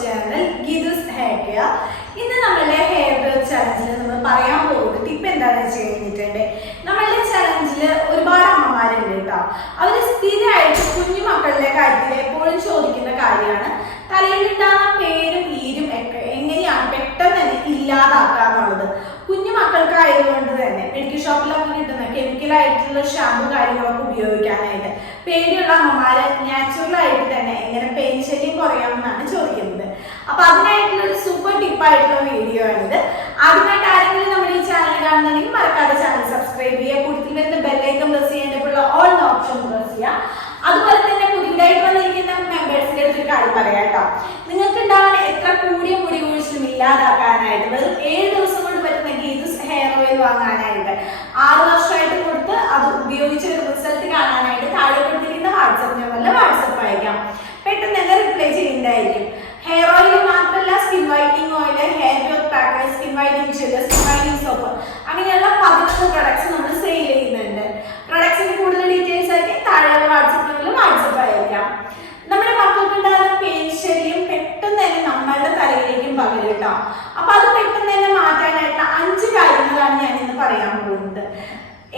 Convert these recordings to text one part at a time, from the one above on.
Channel Geethu's hair care ഇന്ന് നമ്മളുടെ hair care ചലഞ്ചിൽ നമ്മൾ പറയാൻ പോകുന്ന ടിപ്പ് എന്താണെന്ന് വെച്ച് കഴിഞ്ഞിട്ടുണ്ട്. നമ്മളുടെ ചലഞ്ചിൽ ഒരുപാട് അമ്മമാരുണ്ട് കേട്ടോ. അവർ സ്ഥിരമായിട്ട് കുഞ്ഞു മക്കളുടെ കാര്യത്തിൽ എപ്പോഴും ചോദിക്കുന്ന കാര്യമാണ്. തലയിലുണ്ടാകുന്ന പേരും ഈരും ഒക്കെ എങ്ങനെയാണ് പെട്ടെന്ന് തന്നെ ഇല്ലാതാക്കുക എന്നുള്ളത്. കുഞ്ഞു മെഡിക്കൽ ഷോപ്പിലൊക്കെ കിട്ടുന്ന കെമിക്കൽ ആയിട്ടുള്ള ഷാമ്പു കാര്യങ്ങളൊക്കെ ഉപയോഗിക്കാനായിട്ട്. പേടിയുള്ള അമ്മമാര് നാച്ചുറൽ ആയിട്ട് തന്നെ എങ്ങനെ പെയിൻ ശല്യം കുറയാമെന്നാണ് ചോദിക്കുന്നത്. അപ്പൊ അതിനായിട്ടുള്ള ഒരു സൂപ്പർ ടിപ്പ് ആയിട്ടുള്ള വീഡിയോ ആണിത്. ആദ്യമായിട്ട് ആരെങ്കിലും നമ്മുടെ ഈ ചാനൽ കാണുന്നുണ്ടെങ്കിൽ മറക്കാതെ ചാനൽ സബ്സ്ക്രൈബ് ചെയ്യുക. കൂടുതൽ വരുന്ന ബെല്ലൈക്കൺ പ്രസ് ചെയ്യേണ്ടപ്പോൾ ഓൾ ഓപ്ഷൻ പ്രസ് ചെയ്യുക. അതുപോലെ തന്നെ പുതിയതായിട്ട് വന്നിരിക്കുന്ന മെമ്പേഴ്സിന്റെ അടുത്തൊരു കാര്യം പറയാം കേട്ടോ. നിങ്ങൾക്ക് ഉണ്ടാവുന്ന എത്ര കൂടിയ മുടി കുഴിച്ചും ഇല്ലാതാക്കാനായിട്ട് വെറും ഏഴ് ദിവസം പകരും കേട്ടോ അപ്പൊ അത് പെട്ടെന്ന് തന്നെ മാറ്റാനായിട്ടുള്ള അഞ്ച് കാര്യങ്ങളാണ് ഞാൻ ഇന്ന് പറയാൻ പോകുന്നത്.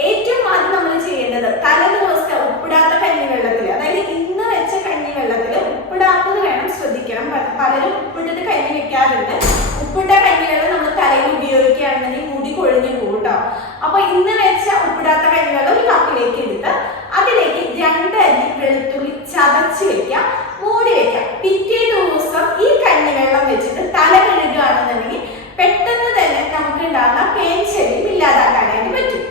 ഏറ്റവും ആദ്യം നമ്മൾ ചെയ്യേണ്ടത് തലേ ദിവസത്തെ ഉപ്പിടാത്ത കഞ്ഞിവെള്ളത്തിൽ അതായത് ഇന്ന് വെച്ച കഞ്ഞിവെള്ളത്തിൽ ഉപ്പിടാത്തത് വേണം ശ്രദ്ധിക്കണം. പലരും ഉപ്പിട്ടിട്ട് കഞ്ഞി വെക്കാറുണ്ട് ഉപ്പിട്ട കഞ്ഞിവെള്ളം നമ്മൾ തലയിൽ ഉപയോഗിക്കുകയാണെന്നുണ്ടെങ്കിൽ മുടി കൊഴിഞ്ഞു പോകും കേട്ടോ അപ്പൊ ഇന്ന് വെച്ച ഉപ്പിടാത്ത കഞ്ഞിവെള്ളം ഒരു കപ്പിലേക്ക് എടുത്ത് അതിലേക്ക് രണ്ട് അരി വെളുത്തുള്ളി ചതച്ച് വെക്കാം മൂടി വെക്കാം പിറ്റേ ദിവസം ഈ കഞ്ഞിവെള്ളം വെച്ചിട്ട് തല കഴുകുകയാണെന്നുണ്ടെങ്കിൽ പെട്ടെന്ന് തന്നെ നമുക്ക് ഉണ്ടാകുന്ന പെയിൻ ശല്യം ഇല്ലാതാക്കാനായിട്ട് പറ്റും.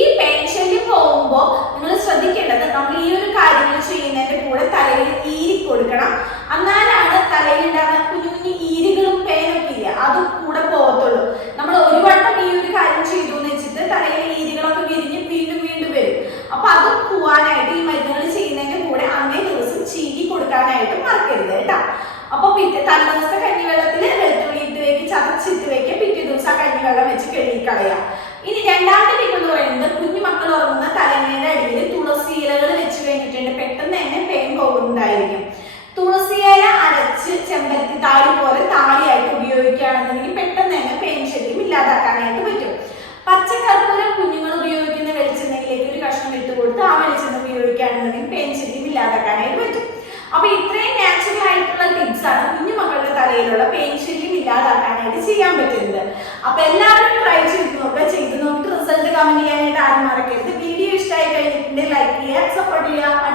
ഈ പെൻഷനിൽ പോകുമ്പോൾ നിങ്ങൾ ശ്രദ്ധിക്കേണ്ടത് നമ്മൾ ഈ ഒരു കാര്യങ്ങൾ ചെയ്യുന്നതിന്റെ കൂടെ തലയിൽ ഈരി കൊടുക്കണം. എന്നാലാണ് തലയിൽ ഉണ്ടാകുന്ന കുഞ്ഞു കുഞ്ഞു ഈരികളും പെയിനൊക്കെ ഇല്ല. അത് കൂടെ പോകത്തുള്ളൂ. നമ്മൾ ഒരു വട്ടം ഈ ഒരു കാര്യം ചെയ്തു എന്ന് വെച്ചിട്ട് തലയിലെ ഈരികളൊക്കെ വിരിഞ്ഞ് വീണ്ടും വീണ്ടും വരും. അപ്പൊ അത് പോവാനായിട്ട് ഈ മരുന്നുകൾ ചെയ്യുന്നതിന്റെ കൂടെ അന്നേ ദിവസം ചീകി കൊടുക്കാനായിട്ട് മറക്കരുത് കേട്ടോ. അപ്പൊ പിറ്റേ തലേദിവസത്തെ കഞ്ഞിവെള്ളത്തിൽ വെളുത്തുള്ളി ഇട്ട് വെക്ക് ചതച്ചിട്ട് വെക്കുക പിറ്റേ ദിവസം ആ കഞ്ഞിവെള്ളം വെച്ച് കഴുകി കളയാം ഇനി രണ്ടാമത്തെ ടിപ്പ് എന്ന് പറയുന്നത് കുഞ്ഞു മക്കൾ ഉറങ്ങുന്ന തലങ്ങയുടെ അടിയിൽ തുളസി ഇലകൾ വെച്ച് കഴിഞ്ഞിട്ടുണ്ട്. പെട്ടെന്ന് തന്നെ പെയിൻ പോകുന്നതായിരിക്കും തുളസി ഇല അരച്ച് ചെമ്പരത്തി താളി പോലെ താളിയായിട്ട് ഉപയോഗിക്കുകയാണെന്നുണ്ടെങ്കിൽ പെട്ടെന്ന് തന്നെ പെയിൻ ശല്യം ഇല്ലാതാക്കാനായിട്ട് പറ്റും. പച്ചക്കർപ്പൂരം കുഞ്ഞുങ്ങൾ ഉപയോഗിക്കുന്ന വെളിച്ചെണ്ണയിലേക്ക് ഒരു കഷ്ണം ഇട്ട് കൊടുത്ത് ആ വെളിച്ചെണ്ണ ഉപയോഗിക്കുകയാണെന്നുണ്ടെങ്കിൽ പെയിൻ ശല്യം ഇല്ലാതാക്കാനായിട്ട് പറ്റും. അപ്പൊ ഇത്രയും നാച്ചുറൽ ആയിട്ടുള്ള ടിപ്സ് ആണ് കുഞ്ഞു മക്കളുടെ തലയിലുള്ള പെയിൻ ശല്യം ഇല്ലാതാക്കാനായിട്ട് ചെയ്യാൻ പറ്റുന്നത്. അപ്പൊ എല്ലാവരും ചെയ്ത് നോക്കുക ചെയ്ത്. നോക്കിയിട്ട് റിസൾട്ട് കമന്റ് ചെയ്യാനായിട്ട് ആരും മറക്കരുത്. വീഡിയോ ഇഷ്ടമായി കഴിഞ്ഞിട്ടുണ്ടെങ്കിൽ ലൈക്ക് ചെയ്യുക സപ്പോർട്ട് ചെയ്യുക.